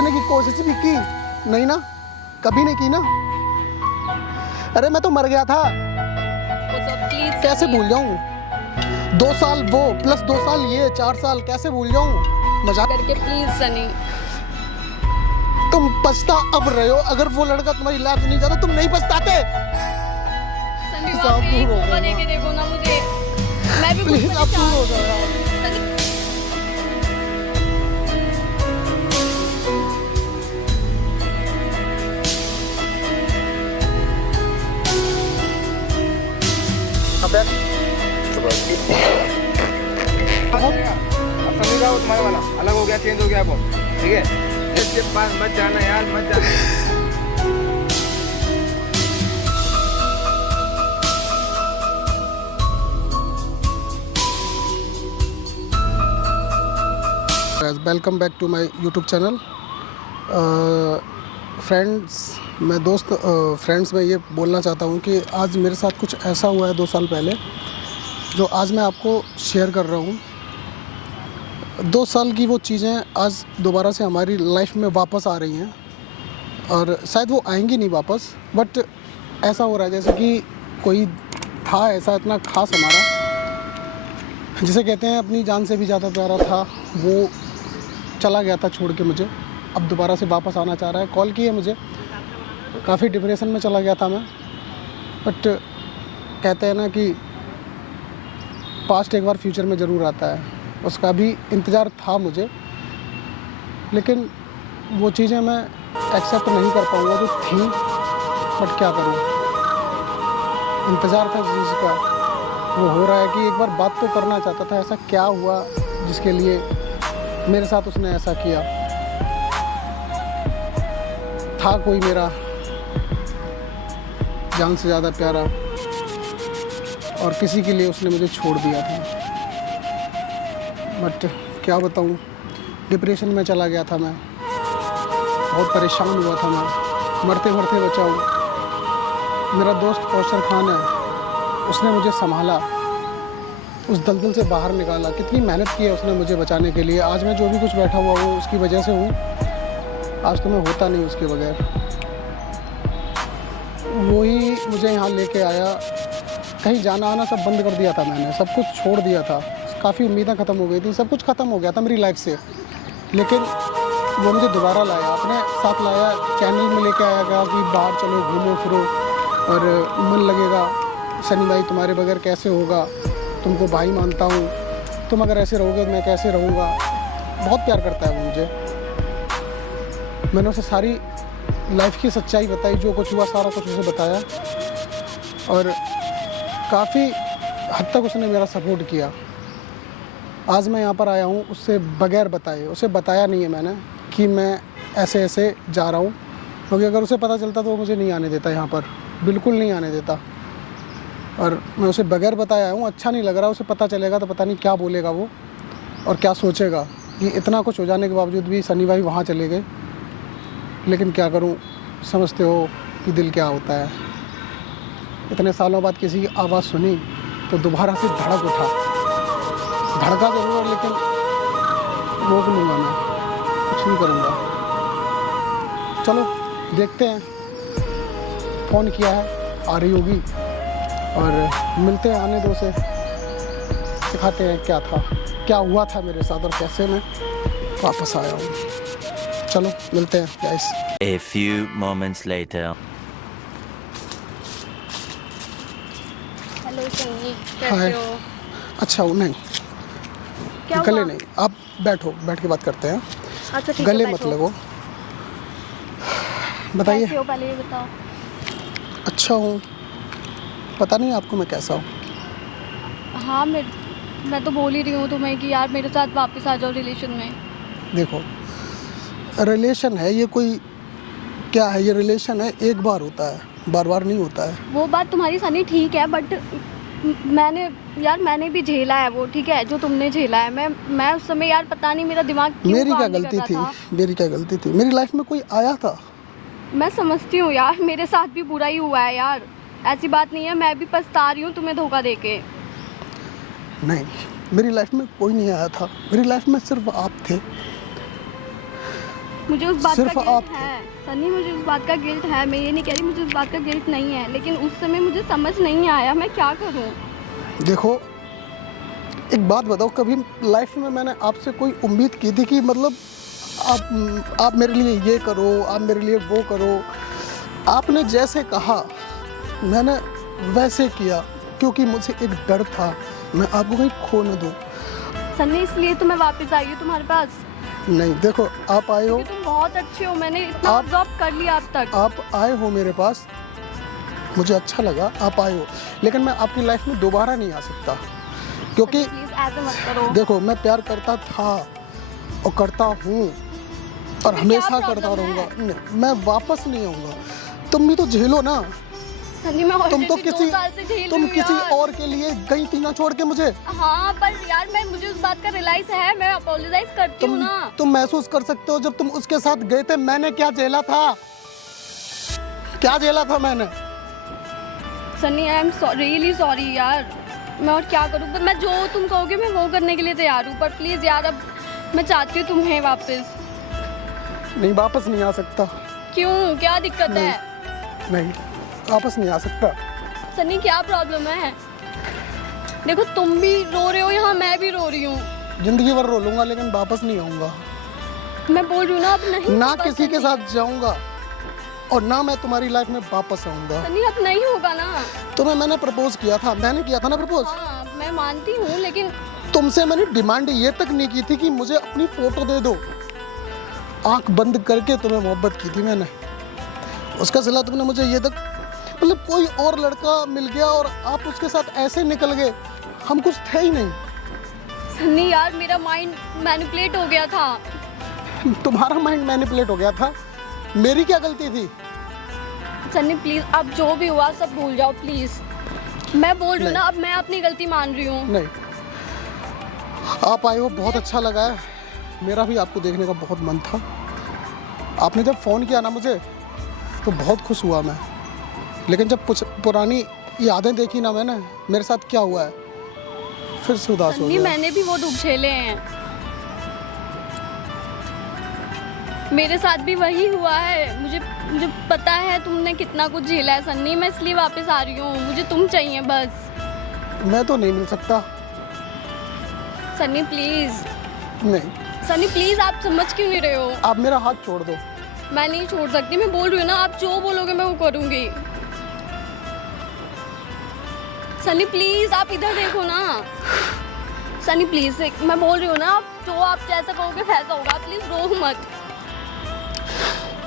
पूछने की कोशिश भी की नहीं ना, कभी नहीं की ना। अरे मैं तो मर गया था, प्लीज कैसे भूल जाऊं? 2 साल वो प्लस 2 साल ये 4 साल कैसे भूल जाऊं? मजाक करके प्लीज सनी। तुम पछता अब रहे हो। अगर वो लड़का तुम्हारी लाइफ में नहीं जाता तुम नहीं पछताते। सनी प्लीज आप आप एक दूर हो मौका जाओ देके देखो ना मुझे, मैं भी प्लीज आप दूर हो जाओ यार। सनी अब समझ जाओ तुम्हारा वाला अलग हो गया, चेंज हो गया वो, ठीक है। इसके पास मत जाना यार, मत जाना। Welcome back to my YouTube channel. Friends मैं ये बोलना चाहता हूँ कि आज मेरे साथ कुछ ऐसा हुआ है 2 साल पहले, जो आज मैं आपको शेयर कर रहा हूँ। 2 साल की वो चीज़ें आज दोबारा से हमारी लाइफ में वापस आ रही हैं और शायद वो आएंगी नहीं वापस, बट ऐसा हो रहा है जैसे कि कोई था ऐसा इतना खास हमारा, जिसे कहते हैं अपनी जान से भी ज़्यादा प्यारा था, वो चला गया था छोड़ के मुझे। अब दोबारा से वापस आना चाह रहा है। कॉल किए मुझे, काफ़ी डिप्रेशन में चला गया था मैं, बट कहते हैं ना कि पास्ट एक बार फ्यूचर में ज़रूर आता है। उसका भी इंतज़ार था मुझे, लेकिन वो चीज़ें मैं एक्सेप्ट नहीं कर पाऊँगा जो थी, बट क्या करूँ, इंतज़ार था जिस चीज़ का वो हो रहा है कि एक बार बात तो करना चाहता था। ऐसा क्या हुआ जिसके लिए मेरे साथ उसने ऐसा किया? था कोई मेरा जान से ज़्यादा प्यारा और किसी के लिए उसने मुझे छोड़ दिया था। बट क्या बताऊँ, डिप्रेशन में चला गया था मैं, बहुत परेशान हुआ था मैं, मरते मरते बचा हूँ। मेरा दोस्त कौशल खान है, उसने मुझे संभाला, उस दलदल से बाहर निकाला। कितनी मेहनत की है उसने मुझे बचाने के लिए। आज मैं जो भी कुछ बैठा हुआ वो उसकी वजह से हूँ। आज तो मैं होता नहीं उसके बगैर। वो ही मुझे यहाँ लेके आया। कहीं जाना आना सब बंद कर दिया था मैंने, सब कुछ छोड़ दिया था, काफ़ी उम्मीदें ख़त्म हो गई थी, सब कुछ ख़त्म हो गया था मेरी लाइफ से। लेकिन वो मुझे दोबारा लाया, अपने साथ लाया, चैनल में लेके आया गया कि बाहर चलो, घूमो फिरो और मन लगेगा। सनी भाई तुम्हारे बगैर कैसे होगा, तुमको भाई मानता हूँ, तुम अगर ऐसे रहोगे तो मैं कैसे रहूँगा। बहुत प्यार करता है वो मुझे। मैंने उसे सारी लाइफ की सच्चाई बताई, जो कुछ हुआ सारा कुछ उसे बताया और काफ़ी हद तक उसने मेरा सपोर्ट किया। आज मैं यहाँ पर आया हूँ उससे बगैर बताए, उसे बताया नहीं है मैंने कि मैं ऐसे ऐसे जा रहा हूँ, क्योंकि अगर उसे पता चलता तो वो मुझे नहीं आने देता यहाँ पर, बिल्कुल नहीं आने देता। और मैं उसे बगैर बताया हूँ, अच्छा नहीं लग रहा। उसे पता चलेगा तो पता नहीं क्या बोलेगा वो और क्या सोचेगा कि इतना कुछ हो जाने के बावजूद भी सनी भाई वहाँ चले गए। लेकिन क्या करूँ, समझते हो कि दिल क्या होता है। इतने सालों बाद किसी की आवाज़ सुनी तो दोबारा से धड़क उठा, धड़का ज़रूर, लेकिन रोक लूँगा मैं, कुछ नहीं करूँगा। चलो देखते हैं, फ़ोन किया है, आ रही होगी और मिलते हैं, आने दो से, सिखाते हैं क्या था, क्या हुआ था मेरे साथ और कैसे मैं वापस आया हूँ। चलो मिलते हैं guys. A few moments later. Hello Sunny, hi. कैसे हो? अच्छा वो नहीं, क्या गले हुआ? नहीं, आप बैठो, बैठ के बात करते हैं। अच्छा ठीक है, गले बैठो। मत लगो। बताइए। कैसे हो पहले ये बताओ। अच्छा हूँ, पता नहीं आपको मैं कैसा हूँ। हाँ मैं तो बोल ही रही हूँ तुम्हें कि यार मेरे साथ वापस आ जाओ रिलेशन में। देखो, रिलेशन है ये, कोई क्या है, ये रिलेशन है, एक बार होता है, बार बार नहीं होता है। वो बात तुम्हारी सनी ठीक है, बट मैंने भी झेला है वो, ठीक है, जो तुमने झेला है। मैं उस समय यार पता नहीं मेरा दिमाग क्यों मेरी काम क्या नहीं गलती कर थी, रहा था। मेरी क्या गलती थी? मेरी लाइफ में कोई आया था? मैं समझती हूँ यार, मेरे साथ भी बुरा ही हुआ है यार, ऐसी बात नहीं है। मैं भी पछता रही हूँ तुम्हें धोखा देके। नहीं, मेरी लाइफ में कोई नहीं आया था, मेरी लाइफ में सिर्फ आप थे। मुझे उस बात सिर्फ का गिल्ट आप- है सनी, मुझे उस बात का गिल्ट है। मैं ये नहीं कह रही मुझे उस बात का गिल्ट नहीं है, लेकिन उस समय मुझे समझ नहीं आया मैं क्या करूं। देखो एक बात बताओ, कभी लाइफ में मैंने आपसे कोई उम्मीद की थी कि मतलब आप मेरे लिए ये करो, आप मेरे लिए वो करो। आपने जैसे कहा मैंने वैसे किया, क्योंकि मुझे एक डर था मैं आपको कहीं खो न दूँ। सनी इसलिए तो मैं वापस आई हूँ तुम्हारे पास, नहीं देखो, आप आए हो, क्योंकि तुम बहुत अच्छे हो, मैंने इतना आप- ऑब्जर्व कर लिया अब तक। आप आए हो मेरे पास, मुझे अच्छा लगा आप आए हो, लेकिन मैं आपकी लाइफ में दोबारा नहीं आ सकता, क्योंकि प्लीज ऐसे मत करो। देखो मैं प्यार करता था और करता हूँ और क्या हमेशा प्रॉब्लम करता है? रहूँगा। नहीं, मैं वापस नहीं आऊँगा। तुम भी तो झेलो ना, सनी मैं तुम तो already 2 साल से झेल तुम रही हूँ किसी यार। और के लिए गई थी ना छोड़ के मुझे। हाँ पर यार मुझे उस बात का रियलाइज है, मैं अपोलोजाइज करती हूँ ना। तुम महसूस कर सकते हो जब तुम उसके साथ गए थे मैंने क्या झेला था, क्या झेला था मैंने। Sunny I am really sorry यार, मैं और क्या करूँ, पर मैं जो तुम कहोगे मैं वो करने के लिए तैयार हूँ, पर प्लीज़ यार अब मैं चाहती हूँ तुम्हें वापस। नहीं वापस नहीं आ सकता, क्यों, क्या दिक्कत है? नहीं वापस नहीं आ सकता। सनी क्या प्रॉब्लम है? देखो तुम भी रो रहे हो यहाँ, मैं भी रो रही हूँ। जिंदगी भर रो लूंगा लेकिन वापस नहीं आऊँगा, मैं बोल रही हूँ ना अब नहीं ना होगा किसी के सनी। साथ जाऊँगा और ना मैं तुम्हारी लाइफ में वापस आऊँगा। सनी अब नहीं होगा ना। तुम्हें मैंने प्रपोज किया था, मैंने किया था ना प्रपोज। हाँ मैं मानती हूँ, लेकिन तुमसे मैंने डिमांड ये तक नहीं की थी कि मुझे अपनी फोटो दे दो, आंख बंद करके तुम्हें मोहब्बत की थी मैंने। उसका सिला तुमने मुझे ये तक, मतलब कोई और लड़का मिल गया और आप उसके साथ ऐसे निकल गए, हम कुछ थे ही नहीं। सनी यार मेरा माइंड मैनिपुलेट हो गया था। तुम्हारा माइंड मैनिपुलेट हो गया था, मेरी क्या गलती थी? सनी प्लीज अब जो भी हुआ सब भूल जाओ प्लीज। मैं बोल रही हूँ ना, अब मैं अपनी गलती मान रही हूँ। नहीं, आप आए हो बहुत अच्छा लगा है, मेरा भी आपको देखने का बहुत मन था। आपने जब फ़ोन किया ना मुझे तो बहुत खुश हुआ मैं, लेकिन जब पुरानी यादें देखी ना मैंने, मेरे साथ क्या हुआ है, फिर से उदास हो सन्नी गया। मैंने भी वो दुख झेले हैं, मेरे साथ भी वही हुआ है। मुझे पता है तुमने कितना कुछ झेला है सन्नी, मैं इसलिए वापस आ रही हूँ, मुझे तुम चाहिए बस। मैं तो नहीं मिल सकता। सन्नी प्लीज, नहीं, सन्नी प्लीज आप समझ क्यों नहीं रहे हो? आप मेरा हाथ छोड़ दो। मैं नहीं छोड़ सकती, मैं बोल रही हूँ ना, आप जो बोलोगे मैं वो करूँगी। सन्नी प्लीज आप इधर देखो ना। सन्नी प्लीज, मैं बोल रही हूँ ना, आप जैसा कहोगे वैसा होगा, प्लीज रो मत।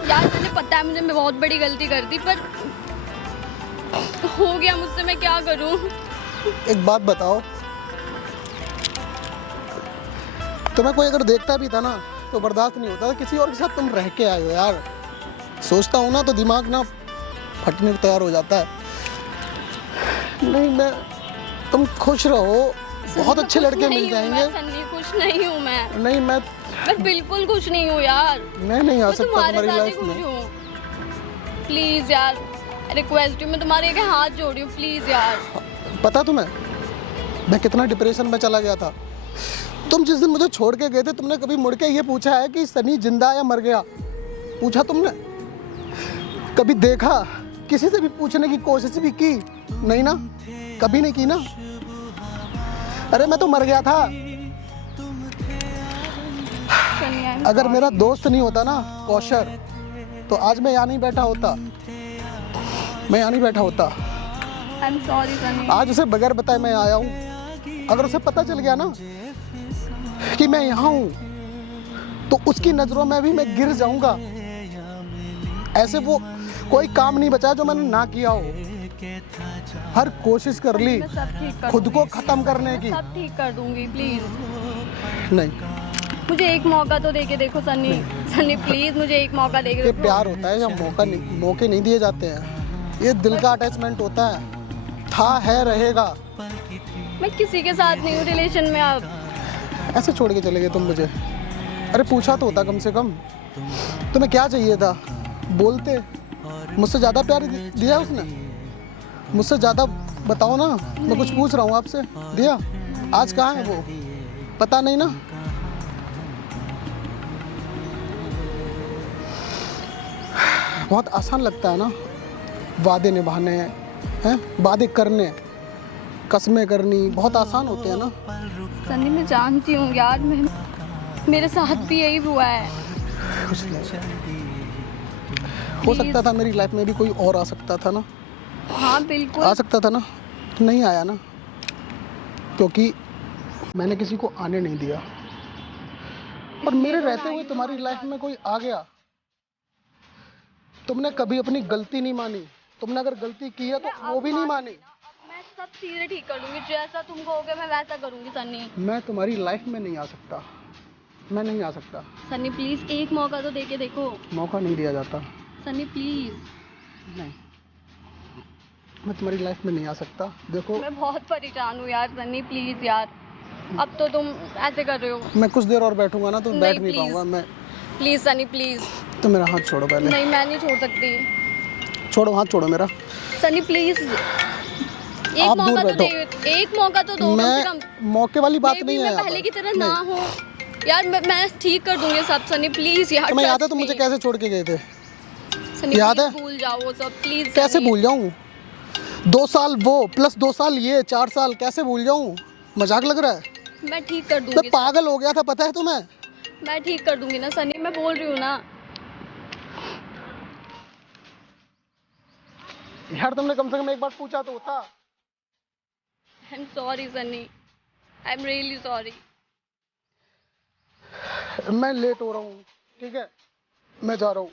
यार मुझे पता है मैं बहुत बड़ी गलती कर दी, पर हो गया मुझसे, मैं क्या करूँ? एक बात बताओ, तुम्हें कोई अगर देखता भी था ना तो बर्दाश्त नहीं होता था, किसी और के साथ तुम रह के आए हो यार। सोचता हूँ ना तो दिमाग ना फटने को तैयार हो जाता है। नहीं, तुम खुश रहो, बहुत अच्छे लड़के मिल जाएंगे। सन्नी खुश नहीं हूँ मैं नहीं, मैं बिल्कुल खुश नहीं हूँ यार। मैं नहीं आ मैं सकता तुम्हारे तुम्हारी साथ ही लाइफ खुश में। हूँ, प्लीज यार रिक्वेस्ट हूँ, मैं तुम्हारे आगे हाथ जोड़ी हूँ, प्लीज यार। पता तुम्हें मैं कितना डिप्रेशन में चला गया था। तुम जिस दिन मुझे छोड़ के गए थे, तुमने कभी मुड़ के ये पूछा है कि सनी जिंदा या मर गया? पूछा तुमने? कभी देखा? किसी से भी पूछने की कोशिश भी की? नहीं ना, कभी नहीं की ना। अरे मैं तो मर गया था। अगर मेरा दोस्त नहीं होता ना कौशर, तो आज मैं यहाँ नहीं बैठा होता, मैं यहाँ नहीं बैठा होता। I'm sorry, Sunny. आज उसे बगैर बताए मैं आया हूँ। अगर उसे पता चल गया ना कि मैं यहाँ हूँ, तो उसकी नज़रों में भी मैं गिर जाऊंगा। ऐसे वो कोई काम नहीं बचा जो मैंने ना किया हो। हर कोशिश कर ली मैं सब ठीक कर खुद को दूंगी। ख़त्म करने की। मैं सब ठीक कर दूंगी, प्लीज नहीं, मुझे एक मौका तो दे के देखो सनी। सनी प्लीज मुझे एक मौका दे के ये देखो। प्यार होता है या मौके नहीं दिए जाते हैं। ये दिल का अटैचमेंट होता है, था है रहेगा। मैं किसी के साथ नहीं हूँ रिलेशन में अब। ऐसे छोड़ के चले गए तुम मुझे। अरे पूछा तो होता कम से कम, तुम्हें क्या चाहिए था? बोलते। मुझसे ज़्यादा प्यार दिया उसने? मुझसे ज़्यादा बताओ ना, मैं कुछ पूछ रहा हूँ आपसे। दिया? आज कहाँ है वो? पता नहीं ना। बहुत आसान लगता है ना वादे निभाने हैं, वादे करने, कसमें करनी बहुत आसान होते हैं ना। सन्नी मैं जानती हूँ यार, मेरे साथ भी यही हुआ है। कुछ नहीं हो सकता था, मेरी लाइफ में भी कोई और आ सकता था ना। हाँ बिल्कुल आ सकता था ना, नहीं आया ना, क्योंकि मैंने किसी को आने नहीं दिया। और मेरे रहते हुए तुम्हारी लाइफ में कोई आ गया, तुमने कभी अपनी गलती नहीं मानी। तुमने अगर गलती की है तो वो भी नहीं मानी। मैं सब चीजें ठीक कर लूंगी, जैसा तुम कहोगे मैं वैसा करूंगी सन्नी। मैं तुम्हारी लाइफ में नहीं आ सकता, मैं नहीं आ सकता। सन्नी प्लीज एक मौका तो देके देखो। मौका नहीं दिया जाता। सन्नी प्लीज। नहीं, मैं तुम्हारी लाइफ में नहीं आ सकता। देखो मैं बहुत परेशान हूँ यार सन्नी, प्लीज यार। अब तो तुम ऐसे कर रहे हो। मैं कुछ देर और बैठूंगा ना तो नहीं, बैठ नहीं please। पाऊंगा मैं। Please Sunny please. तो मेरा हाथ छोड़ो पहले। नहीं मैं नहीं छोड़ सकती। छोड़ो, हाथ छोड़ो मेरा। सन्नी प्लीज एक आप दूर मौका तो बैठो। दे, एक मौका तो दो कम से कम। मैं मौके वाली बात Maybe नहीं है मैं यहाँ पहले पर। की तरह ना नहीं। हो यार। मैं ठीक कर दूंगी सब सन्नी, प्लीज यार। तुम्हें याद है trust तुम मुझे me। कैसे छोड़ के गए थे? सन्नी याद please है? भूल जाओ वो सब प्लीज। कैसे भूल जाऊं? 2 साल वो प्लस 2 साल ये 4 साल कैसे भूल जाऊं? मजाक लग रहा है? मैं ठीक कर मैं दूंगी। पागल हो गया था, पता है तुम्हें? मैं ठीक कर दूंगी ना सन्नी, मैं बोल रही हूँ ना। यार तुमने कम से कम एक बार पूछा तो होता। I am sorry Sunny, I am really sorry. मैं लेट हो रहा हूँ, ठीक है, मैं जा रहा हूँ।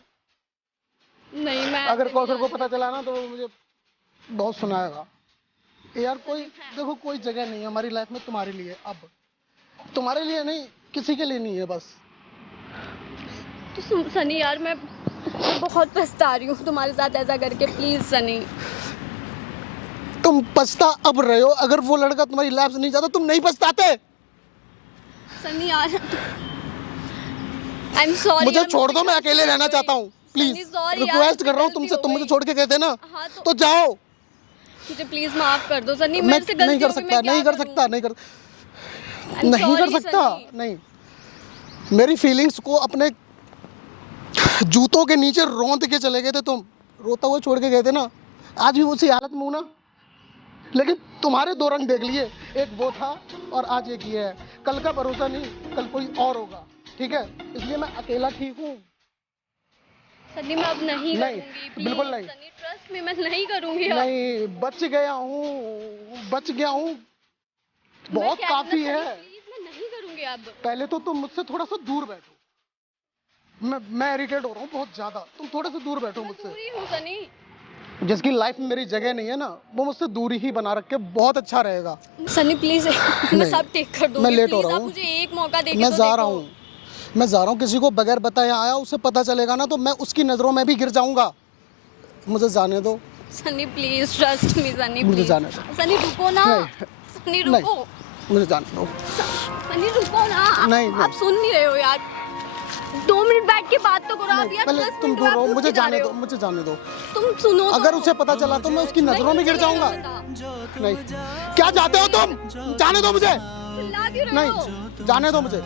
नहीं मैं अगर कौशल को पता चला ना तो वो मुझे बहुत सुनाएगा। यार कोई देखो, कोई जगह नहीं है हमारी लाइफ में तुम्हारे लिए। अब तुम्हारे लिए नहीं, किसी के लिए नहीं है बस। तो सनी यार मैं बहुत पछता रही हूँ तुम्हारे साथ ऐसा करके। प्लीज सनी। तुम पछता अब रहे हो, अगर वो लड़का तुम्हारी लाइफ से नहीं जाता तुम नहीं पछताते। सनी यार आई एम सॉरी। मुझे छोड़ दो, मैं अकेले रहना चाहता हूँ प्लीज। रिक्वेस्ट कर रहा हूँ तुमसे, तुम मुझे छोड़ के गए थे ना, हाँ, तो जाओ। मुझे प्लीज माफ कर दो सनी, मैं मेरे से गलती नहीं कर हो गई, सकता, मैं क्या नहीं कर करूं? सकता, नहीं कर I'm नहीं कर sorry, सकता। सनी। नहीं, मेरी फीलिंग्स को अपने जूतों के नीचे रौंद के चले गए थे तुम, रोता हुआ छोड़ के गए थे ना। आज भी उसी हालत में हूं ना, लेकिन तुम्हारे 2 रंग देख लिए, एक वो था और आज एक ये है। कल का भरोसा नहीं, कल कोई और होगा, ठीक है, इसलिए मैं अकेला ठीक हूँ। सनी मैं अब नहीं नहीं, करूंगी, बिल्कुल please, नहीं। सनी ट्रस्ट मी, मैं नहीं करूंगी अब। नहीं, बच गया हूँ, बच गया हूँ, बहुत काफी है। प्लीज मैं नहीं करूंगी अब। पहले तो तुम मुझसे थोड़ा सा दूर बैठो। मैं इरिटेट हो रहा हूँ बहुत ज्यादा, तुम थोड़े से दूर बैठो मुझसे। दूरी हूँ सनी। जिसकी लाइफ में मेरी जगह नहीं है ना, वो मुझसे दूरी ही बना रखे, बहुत अच्छा रहेगा। सनी प्लीज मैं सब ठीक कर दूंगी। मैं लेट हो Please, रहा आप हूँ। मुझे एक मौका देके मैं तो जा रहा देखो। हूँ, मैं जा रहा हूँ। किसी को बगैर बताए आया, उसे पता चलेगा ना तो मैं उसकी नजरों में भी गिर जाऊंगा। मुझे जाने दो। Sunny please trust me Sunny, मुझे प्लीज। जाने दो। सनी रुको ना। नहीं। सनी रुको। मुझे जाने दो। सनी रुको ना। नहीं, आप सुन नहीं रहे हो यार। 2 मिनट बैठ के बात तो करो आप यार। पहले 10 तुम मिनट दूर में रहो, आप मुझे मुझसे जा जाने रहे दो, हो। मुझे जाने दो। तुम सुनो अगर तो। उसे पता चला तो मैं उसकी नजरों में गिर जाऊंगा। नहीं, क्या चाहते हो तुम? जाने दो मुझे। चिल्ला क्यों रहे हो? नहीं, जाने दो मुझे।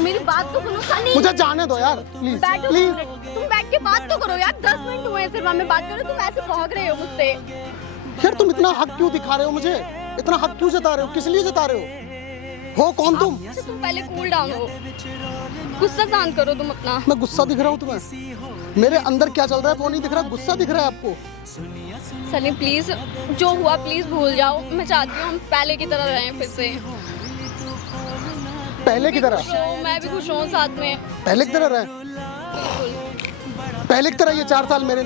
मेरी बात तो सुनो सनी। मुझे जाने दो यार, प्लीज बैठो प्लीज। तुम बैठ के बात तो करो यार। 10 मिनट हुए सिर्फ हमें बात करो, तुम ऐसे भाग रहे हो मुझसे। यार तुम इतना हक क्यों दिखा रहे हो मुझे? इतना हक क्यों जता रहे हो? किस लिए जता रहे हो कौन तुम? अच्छा, तुम पहले कूल डाउन हो, गुस्सा शांत करो तुम अपना। मैं गुस्सा दिख रहा हूँ तुम्हें? मेरे अंदर क्या चल रहा है वो नहीं दिख रहा, गुस्सा दिख रहा है आपको? सनी प्लीज जो हुआ प्लीज भूल जाओ। मैं चाहती हूँ हम पहले की तरह रहें फिर से। पहले की तरह? मैं भी खुश हूँ साथ में। पहले की तरह रहे? पहले की तरह ये 4 साल मेरे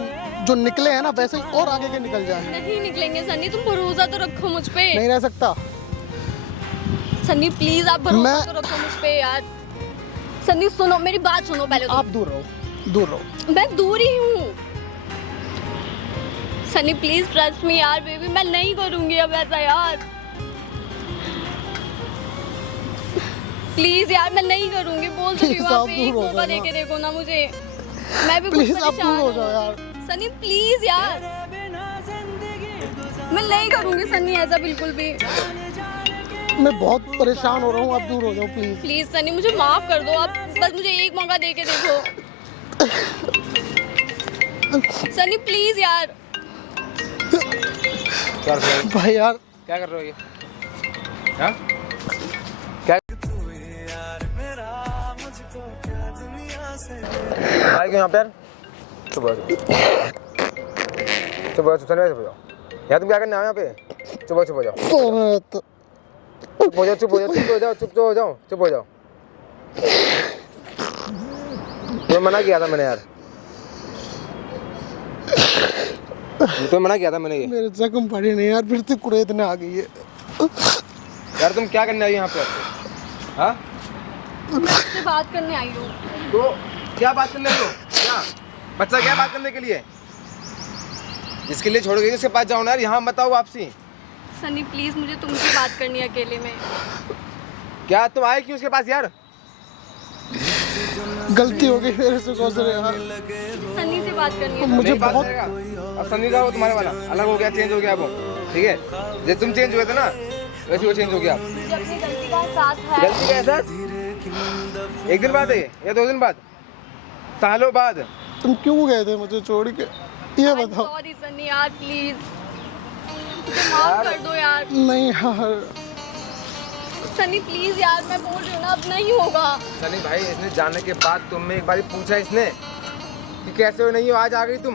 जो निकले हैं ना, वैसे ही और आगे के निकल जाए। नहीं निकलेंगे सनी, तुम भरोसा तो रखो मुझ पे। नहीं रह सकता। सनी प्लीज आप भरोसा मैं- तो रखो मुझ पे यार। सनी सुनो, मेरी बात सुनो पहले तो। आप दूर रहो, दूर रहो। मैं दूर ही हूँ। सनी प्लीज ट्रस्ट मी यार बेबी, मैं नहीं करूंगी अब ऐसा यार। प्लीज यार मैं नहीं करूंगी, बोल तो रही हूँ। Please, आप आप एक दूर हो मौका जाओ देके ना। देखो ना मुझे। मैं भी प्लीज कुछ आप दूर हो जाओ परेशान यार। हूँ। सनी प्लीज यार, मैं नहीं करूंगी सनी ऐसा बिल्कुल भी। मैं बहुत परेशान हो रहा हूँ, आप दूर हो जाओ प्लीज। प्लीज सनी मुझे माफ कर दो आप, बस मुझे एक मौका देके देखो। सनी प्लीज यार। क्या कर रहे हो? भाई यार क्या कर रहे हो ये? हाँ? क्या भाई क्यों यहाँ पे यार? चुप हो जाओ, चुप हो जाओ, चुप हो जाओ। यार तुम क्या करने आए यहाँ पे? चुप हो जाओ, तो चुप हो जाओ, चुप हो जाओ, चुप हो जाओ, चुप हो जाओ, चुप हो जाओ। तुम्हें मना किया था मैंने यार, तुम्हें मना किया था मैंने ये। मेरे जख्म पड़े नहीं यार, फिर से कुरेदने आ गई है। यार तुम क्या करने आई यहाँ पे? हाँ? मैं उससे बात करने आई हूँ। तो क्या बात करने आई हो? क्या बच्चा क्या बात करने के लिए? जिसके लिए छोड़ गई उसके पास जाओ ना यार, यहाँ बताओ वापसी। सनी प्लीज मुझे तुमसे बात करनी है अकेले में। क्या तुम आए क्यों उसके पास यार? गलती हो गई मेरे से कौशल यार। सनी से बात करनी है। मुझे नहीं बात बहुत करेगा। अब सनी का वो तुम्हारे वाला अलग हो गया, चेंज हो गया वो, ठीक है? जैसे तुम चेंज हुए थे ना वैसे वो चेंज हो गया। मुझे अपनी गलती का एहसास है। गलती का एहसास? एक दिन बाद है ये या 2 दिन बाद? सालों बाद? तुम क्यों गए थे मुझे छोड़ के, ये बताओ। सॉरी सनी यार प्लीज मुझे माफ कर दो यार। नहीं यार, सनी प्लीज यार, मैं बोल रही हूँ ना अब नहीं होगा। सनी भाई इसने जाने के बाद तुमने एक बार पूछा इसने कि कैसे हो नहीं हो, आज आ गई तुम।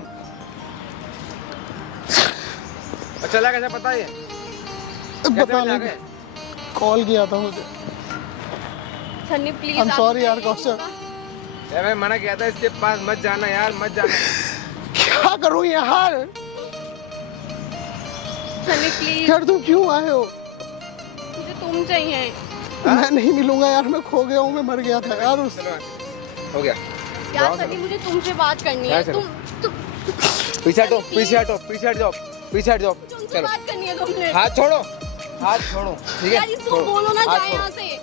और चला कैसे पता है? पता नहीं, कॉल किया था मुझे। सनी प्लीज। I'm sorry यार कौशल। यार मैं मना किया था इसके पास मत जाना यार, मत जाना। क्या करूं यार? सनी प्लीज यार तुम क्यों आए हो? मुझे तुम चाहिए। मैं नहीं मिलूंगा यार, मैं खो गया हूँ, मैं मर गया था यार उस। हो गया। यार सनी मुझे तुमसे बात करनी है। क्या तुम पीछे हटो, पीछे हटो, पीछे हट जाओ, पीछे हट जाओ। तुमसे चलो बात करनी है तुमने। हाथ छोड़ो, हाथ छोड़ो, ठीक है? यार इसको छोड़ो। बोलो ना हाथ जाए छोड़ो। यहाँ से।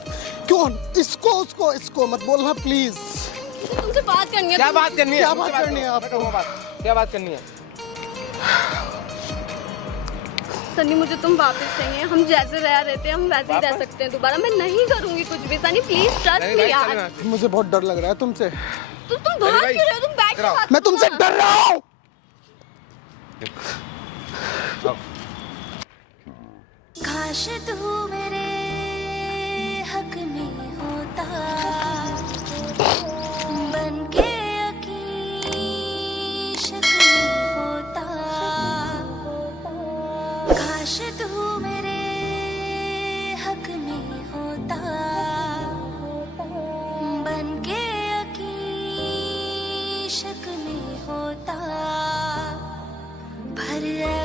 क्यों? इसको मत बोलना प्लीज। मुझे तुमसे बात करनी है। क्या तुम- बात करनी है? क्या मुझसे बात करनी है करो, आपको? मैं कहूँगा बात। क्या बात करनी है? सनी मुझे तुम वापस चाहिए। हम जैसे रह रहे थे हम वैसे ही रह वापस? सकते हैं दोबारा। मैं नहीं करूंगी कुछ भी। सनी प्लीज ट्रस्ट नहीं मी भाई, चलो यार। यहाँ से। मुझे बहुत डर लग रहा है तुमसे। तो तुम भाग भाई, क्यों रहे हो? तुम बैठ के कराओ। बात मैं करो तुमसे ना। डर रहा हूँ। आओ। काश तू मेरे हक में होता, बन के यकीन शक में होता। काश तू